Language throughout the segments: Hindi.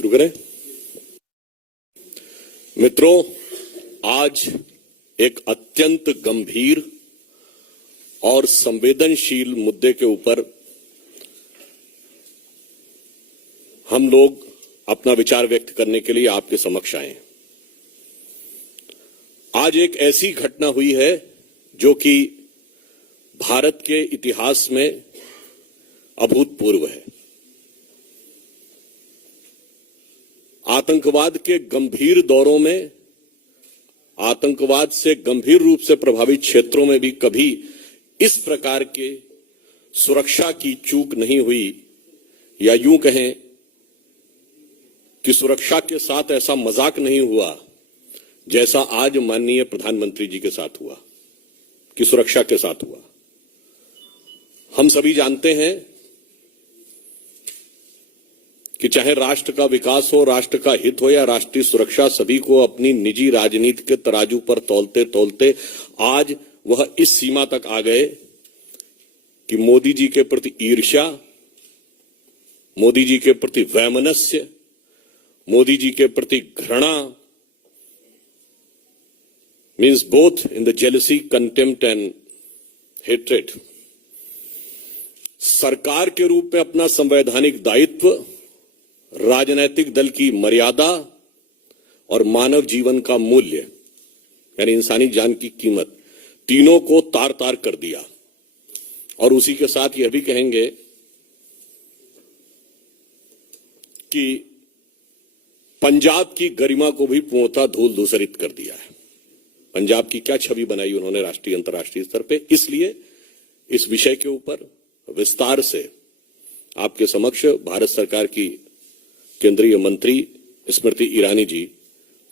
शुरू करें। मित्रों, आज एक अत्यंत गंभीर और संवेदनशील मुद्दे के ऊपर हम लोग अपना विचार व्यक्त करने के लिए आपके समक्ष आए हैं। आज एक ऐसी घटना हुई है जो कि भारत के इतिहास में अभूतपूर्व है। आतंकवाद के गंभीर दौरों में, आतंकवाद से गंभीर रूप से प्रभावित क्षेत्रों में भी कभी इस प्रकार के सुरक्षा की चूक नहीं हुई, या यूं कहें कि सुरक्षा के साथ ऐसा मजाक नहीं हुआ जैसा आज माननीय प्रधानमंत्री जी के साथ हुआ, कि सुरक्षा के साथ हुआ। हम सभी जानते हैं कि चाहे राष्ट्र का विकास हो, राष्ट्र का हित हो या राष्ट्रीय सुरक्षा, सभी को अपनी निजी राजनीति के तराजू पर तौलते तौलते आज वह इस सीमा तक आ गए कि मोदी जी के प्रति ईर्ष्या, मोदी जी के प्रति वैमनस्य, मोदी जी के प्रति घृणा, means both in the jealousy, contempt and hatred, सरकार के रूप में अपना संवैधानिक दायित्व, राजनैतिक दल की मर्यादा और मानव जीवन का मूल्य यानी इंसानी जान की कीमत, तीनों को तार तार कर दिया। और उसी के साथ यह भी कहेंगे कि पंजाब की गरिमा को भी पूर्णतः धूल धूसरित कर दिया है। पंजाब की क्या छवि बनाई उन्होंने राष्ट्रीय अंतर्राष्ट्रीय स्तर पे। इसलिए इस विषय के ऊपर विस्तार से आपके समक्ष भारत सरकार की केंद्रीय मंत्री स्मृति ईरानी जी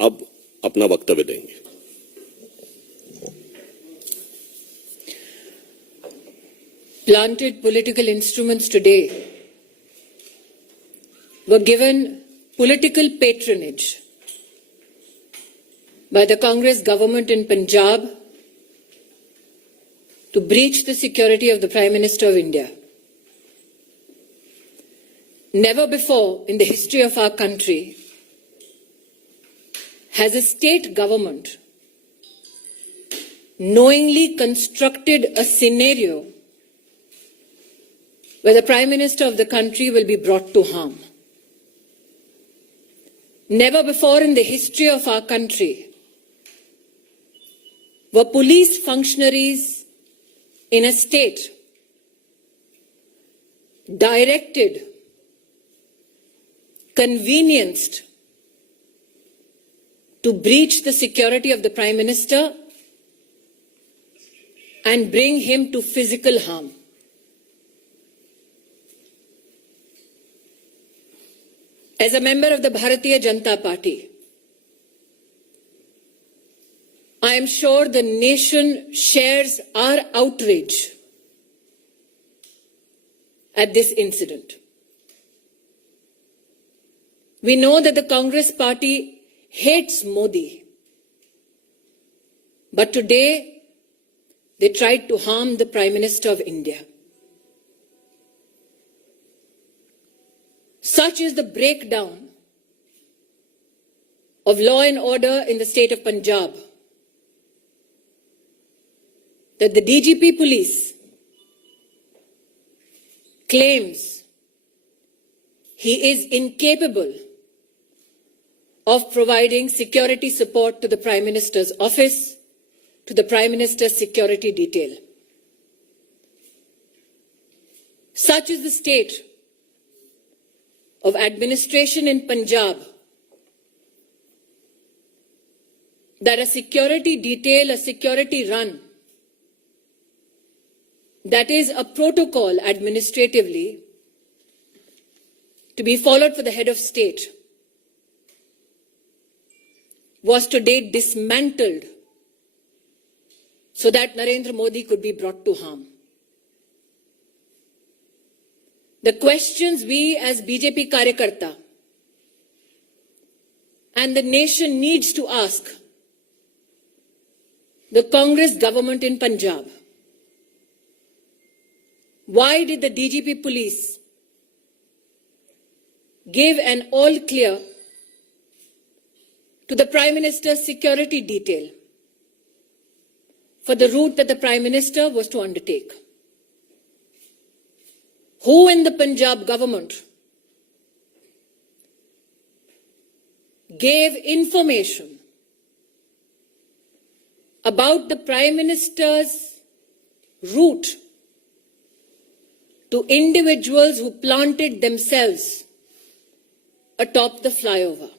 अब अपना वक्तव्य देंगे। Planted political instruments today were given political patronage by the Congress government in Punjab to breach the security of the Prime Minister of India. Never before in the history of our country has a state government knowingly constructed a scenario where the Prime Minister of the country will be brought to harm. Never before in the history of our country were police functionaries in a state directed, convenienced to breach the security of the Prime Minister and bring him to physical harm. As a member of the Bharatiya Janata Party, I am sure the nation shares our outrage at this incident. We know that the Congress party hates Modi, but today they tried to harm the Prime Minister of India. Such is the breakdown of law and order in the state of Punjab that the DGP police claims he is incapable of providing security support to the Prime Minister's office, to the Prime Minister's security detail. Such is the state of administration in Punjab that a security detail, a security run, that is a protocol administratively to be followed for the head of state, was today dismantled so that Narendra Modi could be brought to harm. The questions we as BJP Karyakarta and the nation needs to ask the Congress government in Punjab: why did the DGP police gave an all clear to the Prime Minister's security detail for the route that the Prime Minister was to undertake. Who in the Punjab government gave information about the Prime Minister's route to individuals who planted themselves atop the flyover?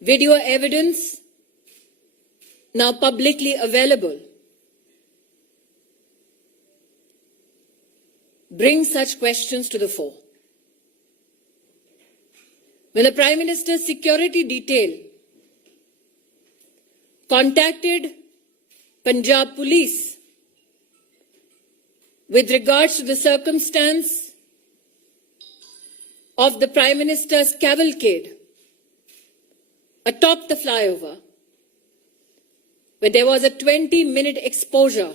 Video evidence now publicly available brings such questions to the fore. When the Prime Minister's security detail contacted Punjab Police with regards to the circumstance of the Prime Minister's cavalcade atop the flyover, where there was a 20-minute exposure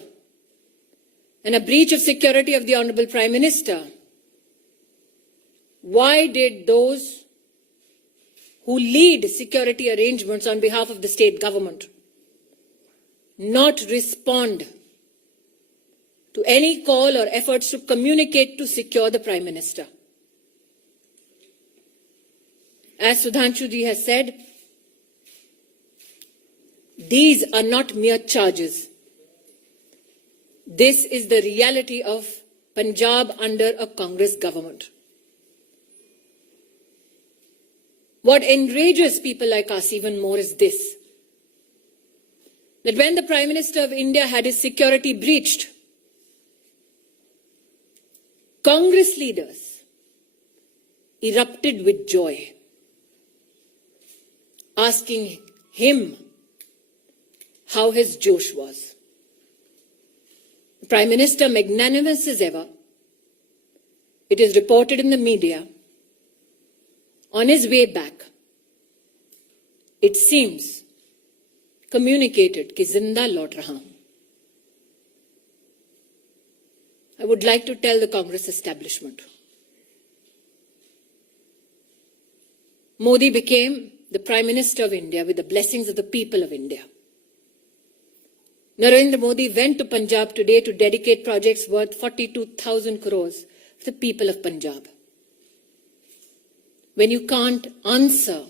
and a breach of security of the Honorable Prime Minister, why did those who lead security arrangements on behalf of the state government not respond to any call or efforts to communicate to secure the Prime Minister? As Sudhanshu ji has said, these are not mere charges. This is the reality of Punjab under a Congress government. What enrages people like us even more is this: that when the Prime Minister of India had his security breached, Congress leaders erupted with joy, asking him how his Josh was. The Prime Minister, magnanimous as ever, it is reported in the media, on his way back, it seems, communicated कि जिंदा लौट रहा हूं. I would like to tell the Congress establishment, Modi became the Prime Minister of India with the blessings of the people of India. Narendra Modi went to Punjab today to dedicate projects worth 42,000 crores for the people of Punjab. When you can't answer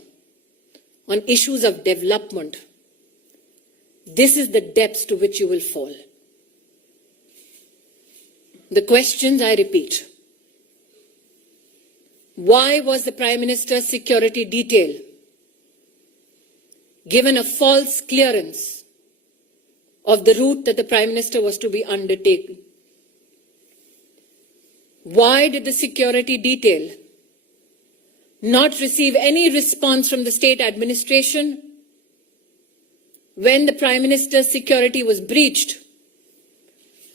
on issues of development, this is the depths to which you will fall. The questions, I repeat: why was the Prime Minister's security detail given a false clearance of the route that the Prime Minister was to be undertaking? Why did the security detail not receive any response from the state administration when the Prime Minister's security was breached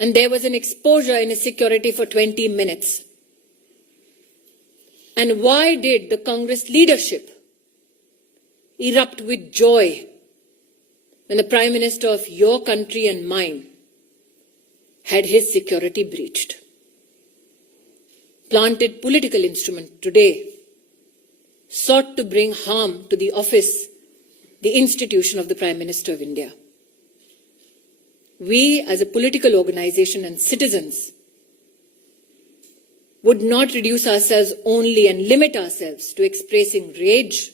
and there was an exposure in his security for 20 minutes? And why did the Congress leadership erupt with joy when the Prime Minister of your country and mine had his security breached? Planted political instrument today sought to bring harm to the office, the institution of the Prime Minister of India. We, as a political organization and citizens, would not reduce ourselves only and limit ourselves to expressing rage,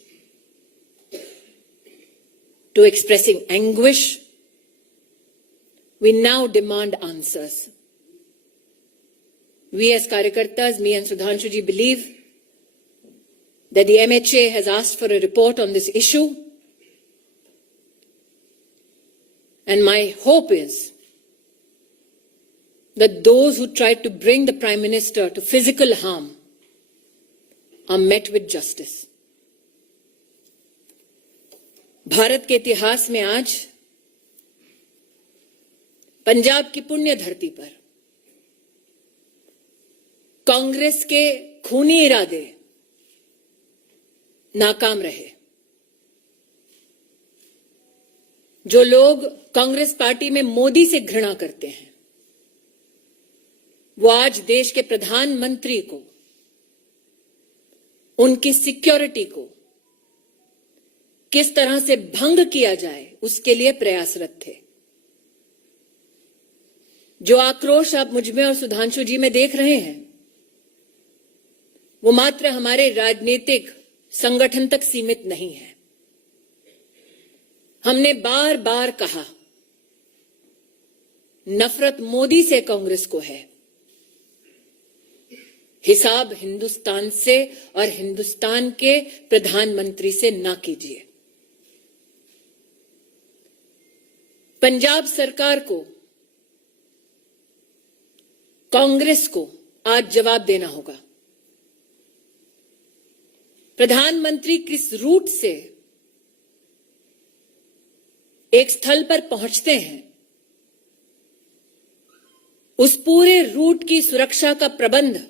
to expressing anguish. We now demand answers. We as Karyakartas, me and Sudhanshu ji, believe that the MHA has asked for a report on this issue. And my hope is that those who tried to bring the Prime Minister to physical harm are met with justice. Bharat के इतिहास में आज पंजाब की पुण्य धरती पर कांग्रेस के खूनी इरादे नाकाम रहे. जो लोग कांग्रेस पार्टी में मोदी से घृणा करते हैं, वो आज देश के प्रधानमंत्री को उनकी सिक्योरिटी को किस तरह से भंग किया जाए उसके लिए प्रयासरत थे। जो आक्रोश आप मुझमें और सुधांशु जी में देख रहे हैं, वो मात्र हमारे राजनीतिक संगठन तक सीमित नहीं है। हमने बार बार कहा, नफरत मोदी से कांग्रेस को है, हिसाब हिंदुस्तान से और हिंदुस्तान के प्रधानमंत्री से ना कीजिए। पंजाब सरकार को, कांग्रेस को आज जवाब देना होगा। प्रधानमंत्री किस रूट से एक स्थल पर पहुंचते हैं, उस पूरे रूट की सुरक्षा का प्रबंध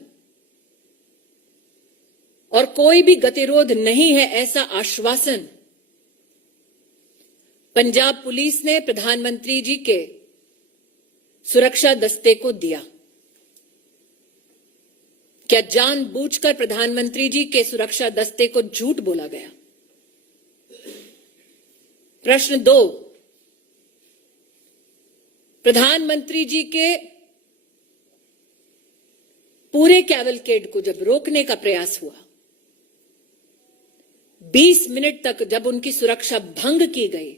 और कोई भी गतिरोध नहीं है, ऐसा आश्वासन पंजाब पुलिस ने प्रधानमंत्री जी के सुरक्षा दस्ते को दिया। क्या जानबूझकर प्रधानमंत्री जी के सुरक्षा दस्ते को झूठ बोला गया? प्रश्न 2, प्रधानमंत्री जी के पूरे कैवलकेड को जब रोकने का प्रयास हुआ, 20 मिनट तक जब उनकी सुरक्षा भंग की गई,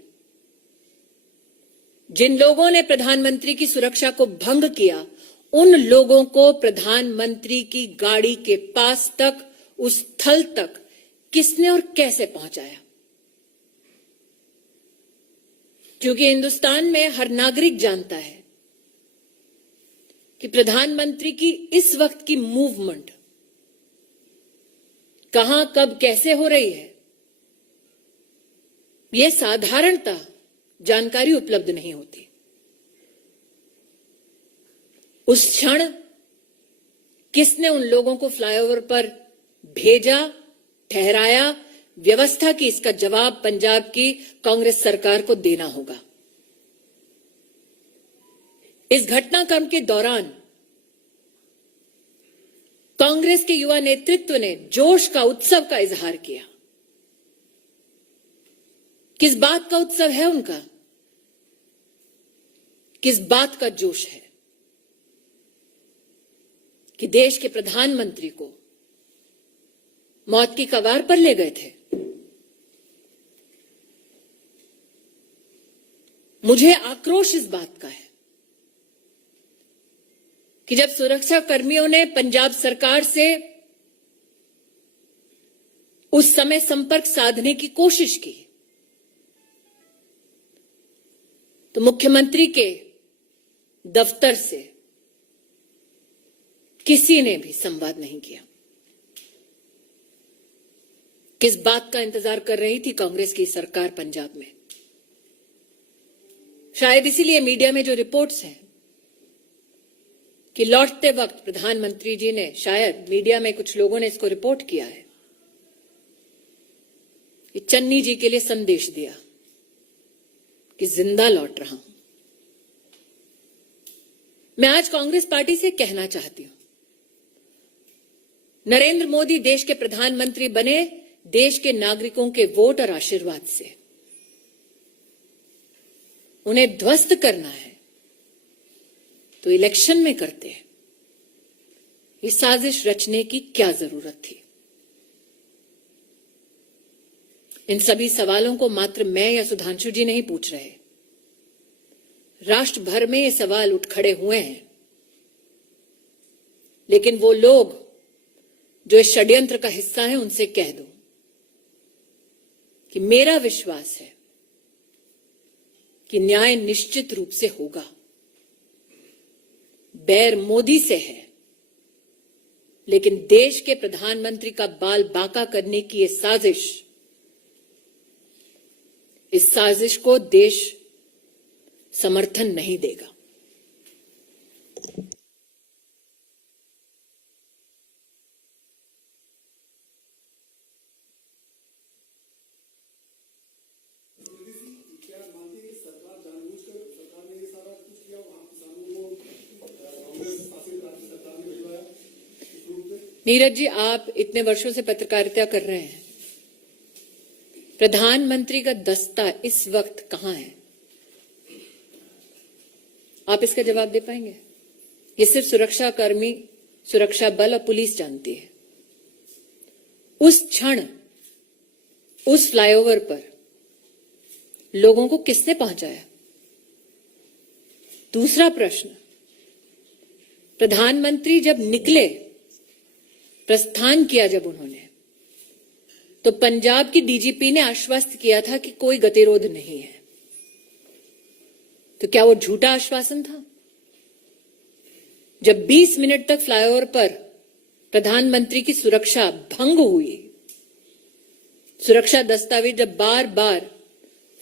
जिन लोगों ने प्रधानमंत्री की सुरक्षा को भंग किया, उन लोगों को प्रधानमंत्री की गाड़ी के पास तक, उस स्थल तक किसने और कैसे पहुंचाया? क्योंकि हिंदुस्तान में हर नागरिक जानता है कि प्रधानमंत्री की इस वक्त की मूवमेंट कहां, कब, कैसे हो रही है, यह साधारणतः जानकारी उपलब्ध नहीं होती। उस क्षण किसने उन लोगों को फ्लाईओवर पर भेजा, ठहराया, व्यवस्था की, इसका जवाब पंजाब की कांग्रेस सरकार को देना होगा। इस घटनाक्रम के दौरान कांग्रेस के युवा नेतृत्व ने जोश का, उत्सव का इजहार किया। किस बात का उत्सव है उनका? किस बात का जोश है कि देश के प्रधानमंत्री को मौत की कगार पर ले गए थे? मुझे आक्रोश इस बात का है कि जब सुरक्षा कर्मियों ने पंजाब सरकार से उस समय संपर्क साधने की कोशिश की, तो मुख्यमंत्री के दफ्तर से किसी ने भी संवाद नहीं किया। किस बात का इंतजार कर रही थी कांग्रेस की सरकार पंजाब में? शायद इसीलिए मीडिया में जो रिपोर्ट्स हैं कि लौटते वक्त प्रधानमंत्री जी ने, शायद मीडिया में कुछ लोगों ने इसको रिपोर्ट किया है कि चन्नी जी के लिए संदेश दिया कि जिंदा लौट रहा हूं। मैं आज कांग्रेस पार्टी से कहना चाहती हूं, नरेंद्र मोदी देश के प्रधानमंत्री बने देश के नागरिकों के वोट और आशीर्वाद से। उन्हें ध्वस्त करना है तो इलेक्शन में करते हैं। ये साजिश रचने की क्या जरूरत थी? इन सभी सवालों को मात्र मैं या सुधांशु जी नहीं पूछ रहे, राष्ट्र भर में ये सवाल उठ खड़े हुए हैं। लेकिन वो लोग जो इस षड्यंत्र का हिस्सा है, उनसे कह दो कि मेरा विश्वास है कि न्याय निश्चित रूप से होगा। बैर मोदी से है, लेकिन देश के प्रधानमंत्री का बाल बांका करने की ये साजिश, इस साजिश को देश समर्थन नहीं देगा। नीरज जी, आप इतने वर्षों से पत्रकारिता कर रहे हैं, प्रधानमंत्री का दस्ता इस वक्त कहां है? आप इसका जवाब दे पाएंगे? ये सिर्फ सुरक्षा कर्मी, सुरक्षा बल और पुलिस जानती है। उस क्षण उस फ्लाईओवर पर लोगों को किसने पहुंचाया? दूसरा प्रश्न, प्रधानमंत्री जब निकले, प्रस्थान किया जब उन्होंने, तो पंजाब की डीजीपी ने आश्वस्त किया था कि कोई गतिरोध नहीं है। तो क्या वो झूठा आश्वासन था? जब 20 मिनट तक फ्लाईओवर पर प्रधानमंत्री की सुरक्षा भंग हुई, सुरक्षा दस्तावेज जब बार बार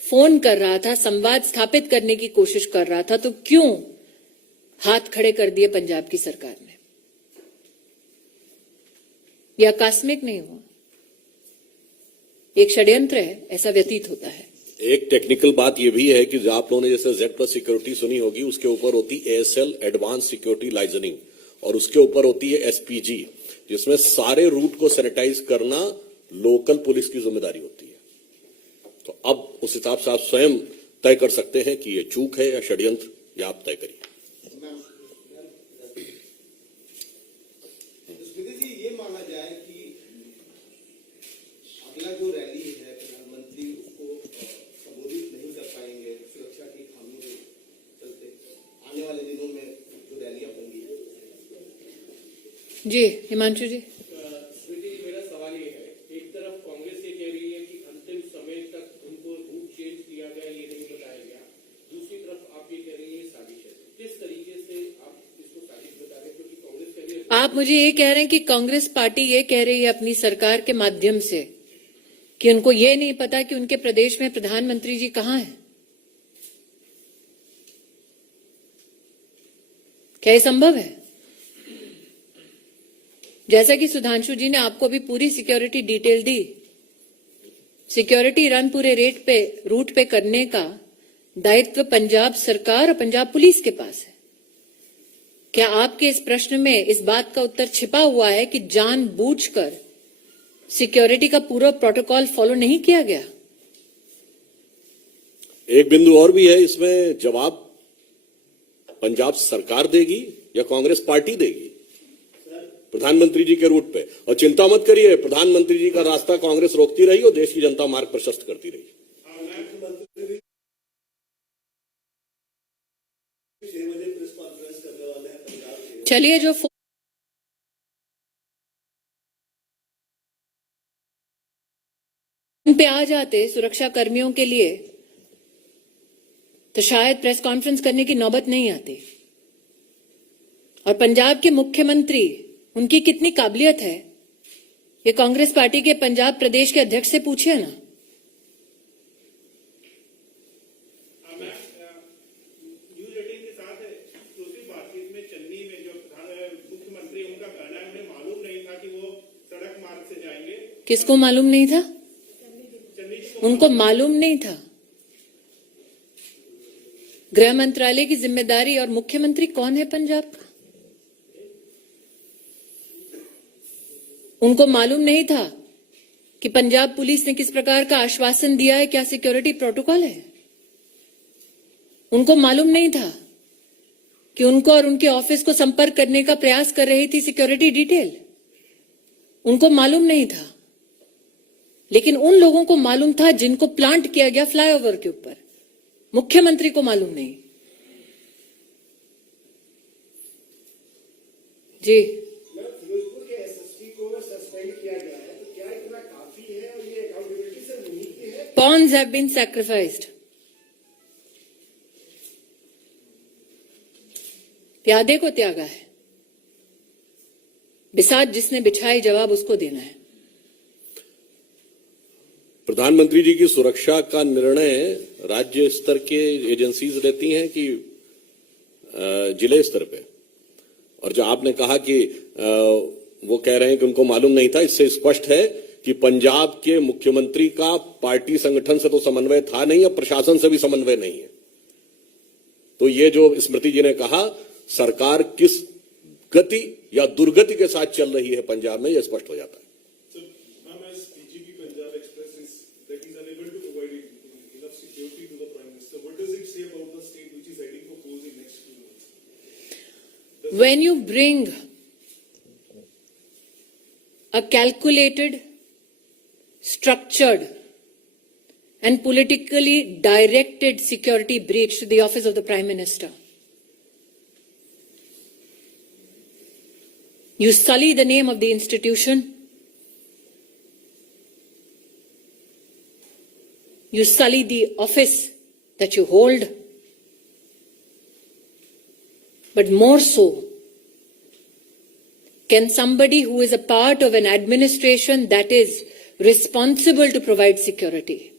फोन कर रहा था, संवाद स्थापित करने की कोशिश कर रहा था, तो क्यों हाथ खड़े कर दिए पंजाब की सरकार ने? यह आकस्मिक नहीं हुआ, एक षड्यंत्र है, ऐसा व्यतीत होता है। एक टेक्निकल बात यह भी है कि जो आप लोगों ने जैसे Z+ सिक्योरिटी सुनी होगी, उसके ऊपर होती ASL एडवांस सिक्योरिटी लाइजनिंग, और उसके ऊपर होती है SPG, जिसमें सारे रूट को सैनिटाइज करना लोकल पुलिस की जिम्मेदारी होती है। तो अब उस हिसाब से आप स्वयं तय कर सकते हैं कि ये चूक है या षड्यंत्र, या आप तय करिए। जी, ये माना जाए कि अगला जो रैली है प्रधानमंत्री उसको संबोधित नहीं कर पाएंगे सुरक्षा की खामियों के चलते, आने वाले दिनों में जो रैलियां होंगी। जी हिमांशु जी। स्मृति जी, मेरा सवाल ये है, एक तरफ कांग्रेस ये कह रही है कि अंतिम समय तक उनको रूट चेंज किया गया, ये नहीं बताया गया, दूसरी तरफ आप ये कह रही है साजिश है। किस तरीके से आप इसको साजिश बता रहे हैं? क्योंकि कांग्रेस कह रही है, आप मुझे ये कह रहे हैं कि कांग्रेस पार्टी ये कह रही है अपनी सरकार के माध्यम से कि उनको ये नहीं पता कि उनके प्रदेश में प्रधानमंत्री जी कहां हैं? क्या ये संभव है? जैसा कि सुधांशु जी ने आपको भी पूरी सिक्योरिटी डिटेल दी, सिक्योरिटी रन पूरे रूट पे करने का दायित्व पंजाब सरकार और पंजाब पुलिस के पास है। क्या आपके इस प्रश्न में इस बात का उत्तर छिपा हुआ है कि जानबूझकर सिक्योरिटी का पूरा प्रोटोकॉल फॉलो नहीं किया गया? एक बिंदु और भी है इसमें, जवाब पंजाब सरकार देगी या कांग्रेस पार्टी देगी प्रधानमंत्री जी के रूट पे? और चिंता मत करिए, प्रधानमंत्री जी का रास्ता कांग्रेस रोकती रही और देश की जनता मार्ग प्रशस्त करती रही। चलिए, जो पे आ जाते सुरक्षा कर्मियों के लिए, तो शायद प्रेस कॉन्फ्रेंस करने की नौबत नहीं आती। और पंजाब के मुख्यमंत्री, उनकी कितनी काबिलियत है, ये कांग्रेस पार्टी के पंजाब प्रदेश के अध्यक्ष से पूछिए ना। न्यूज 18 के साथ एक्सक्लूसिव बातचीत में चन्नी में जो मुख्यमंत्री, उनका कहना है उन्हें मालूम नहीं था कि वो सड़क मार्ग से जाएंगे। किसको मालूम नहीं था? उनको मालूम नहीं था। गृह मंत्रालय की जिम्मेदारी और मुख्यमंत्री कौन है पंजाब का? उनको मालूम नहीं था कि पंजाब पुलिस ने किस प्रकार का आश्वासन दिया है, क्या सिक्योरिटी प्रोटोकॉल है? उनको मालूम नहीं था कि उनको और उनके ऑफिस को संपर्क करने का प्रयास कर रही थी सिक्योरिटी डिटेल? उनको मालूम नहीं था। लेकिन उन लोगों को मालूम था जिनको प्लांट किया गया फ्लाईओवर के ऊपर, मुख्यमंत्री को मालूम नहीं। जी, फिरोजपुर के एसएसपी को सस्पेंड किया गया है, तो क्या इतना काफी है और ये अकाउंटेबिलिटी से नहीं है? pawns have been sacrificed. प्यादे को त्यागा है, बिसात जिसने बिछाई, जवाब उसको देना है। प्रधानमंत्री जी की सुरक्षा का निर्णय राज्य स्तर के एजेंसीज लेती हैं कि जिले स्तर पे? और जो आपने कहा कि वो कह रहे हैं कि उनको मालूम नहीं था, इससे स्पष्ट है कि पंजाब के मुख्यमंत्री का पार्टी संगठन से तो समन्वय था नहीं, और प्रशासन से भी समन्वय नहीं है। तो ये जो स्मृति जी ने कहा, सरकार किस गति या दुर्गति के साथ चल रही है पंजाब में, यह स्पष्ट हो जाता है। So, ma'am, as DGP Punjab Express is that he's unable to provide enough security to the Prime Minister, what does it say about the state which is heading for polls in next 2 months? When you bring a calculated, structured, and politically directed security breach to the office of the Prime Minister, you sully the name of the institution, you sully the office that you hold, but more so, can somebody who is a part of an administration that is responsible to provide security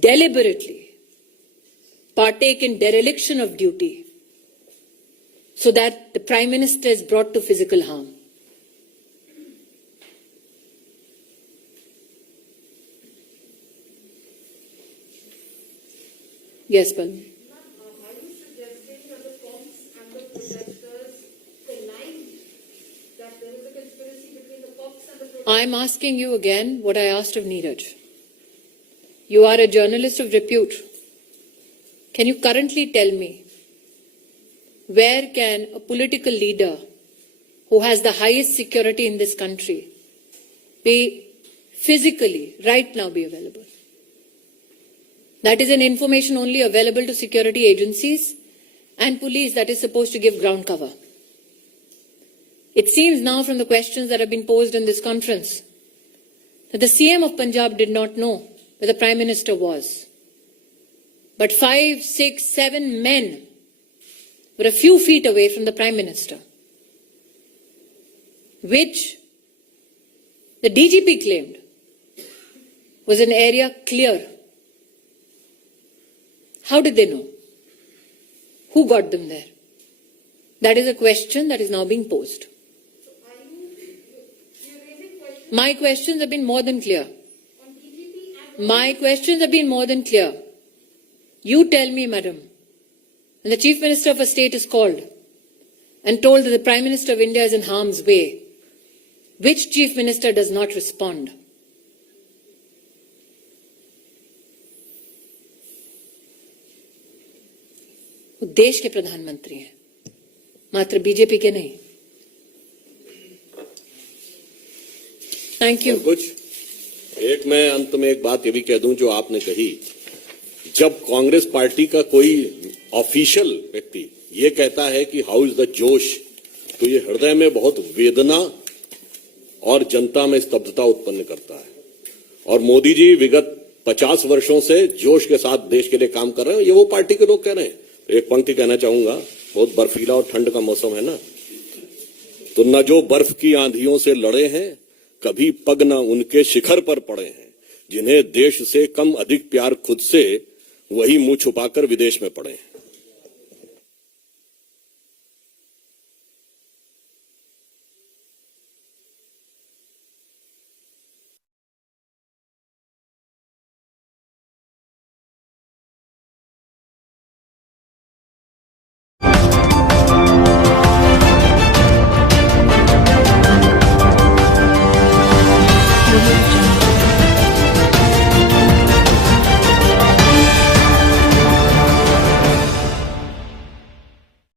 deliberately partake in dereliction of duty so that the Prime Minister is brought to physical harm? Yes, Balmi. Are you suggesting that the cops and the protesters connived, that there is a conspiracy between the cops and the protesters? I'm asking you again what I asked of Neeraj. You are a journalist of repute. Can you currently tell me where can a political leader who has the highest security in this country be physically right now be available? That is an information only available to security agencies and police that is supposed to give ground cover. It seems now from the questions that have been posed in this conference that the CM of Punjab did not know where the Prime Minister was. But 5, 6, 7 men were a few feet away from the Prime Minister, which the DGP claimed was an area clear. How did they know? Who got them there? That is a question that is now being posed. So are you're raising questions My questions have been more than clear. on DGP and My questions have been more than clear. You tell me, madam, when the Chief Minister of a state is called and told that the Prime Minister of India is in harm's way, which Chief Minister does not respond? वो देश के प्रधानमंत्री हैं, मात्र बीजेपी के नहीं। Thank you. और कुछ एक मैं अंत में एक बात ये भी कह दूं जो आपने कही, जब कांग्रेस पार्टी का कोई ऑफिशियल व्यक्ति ये कहता है कि हाउ इज द जोश, तो ये हृदय में बहुत वेदना और जनता में स्तब्धता उत्पन्न करता है। और मोदी जी विगत 50 वर्षों से जोश के साथ देश के लिए काम कर रहे हैं, ये वो पार्टी के लोग कह रहे हैं। एक पंक्ति कहना चाहूंगा, बहुत बर्फीला और ठंड का मौसम है ना, तो न जो बर्फ की आंधियों से लड़े हैं, कभी पग न उनके शिखर पर पड़े हैं, जिन्हें देश से कम अधिक प्यार खुद से, वही मुंह छुपाकर विदेश में पड़े हैं।